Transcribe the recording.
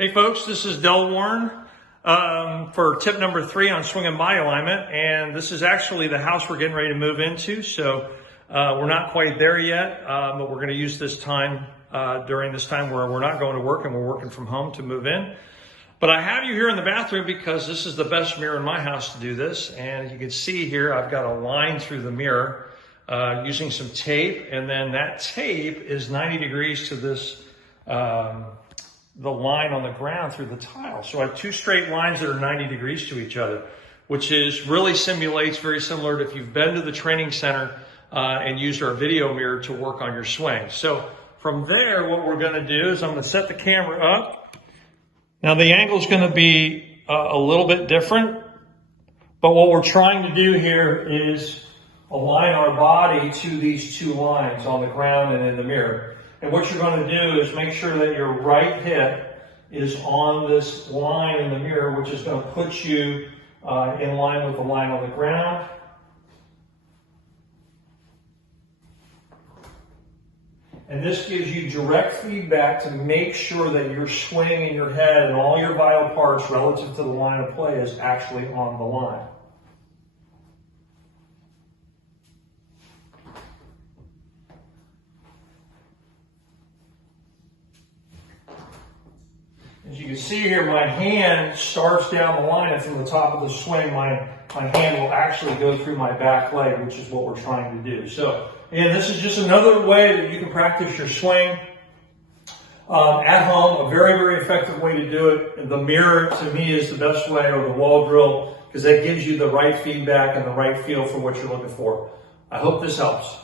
Hey folks, this is Del Warren for tip number 3 on swing and body alignment, and this is actually the house we're getting ready to move into, so we're not quite there yet, but we're going to use this time during this time where we're not going to work and we're working from home to move in. But I have you here in the bathroom because this is the best mirror in my house to do this, and you can see here I've got a line through the mirror using some tape, and then that tape is 90 degrees to this the line on the ground through the tile. So I have 2 straight lines that are 90 degrees to each other, which is really simulates very similar to if you've been to the training center and used our video mirror to work on your swing. So from there, what we're gonna do is I'm gonna set the camera up. Now the angle is gonna be a little bit different, but what we're trying to do here is align our body to these 2 lines on the ground and in the mirror. And what you're going to do is make sure that your right hip is on this line in the mirror, which is going to put you in line with the line on the ground. And this gives you direct feedback to make sure that your swing in your head and all your vital parts relative to the line of play is actually on the line. As you can see here, my hand starts down the line, and from the top of the swing, my hand will actually go through my back leg, which is what we're trying to do. So, and this is just another way that you can practice your swing at home, a very, very effective way to do it. The mirror, to me, is the best way, or the wall drill, because that gives you the right feedback and the right feel for what you're looking for. I hope this helps.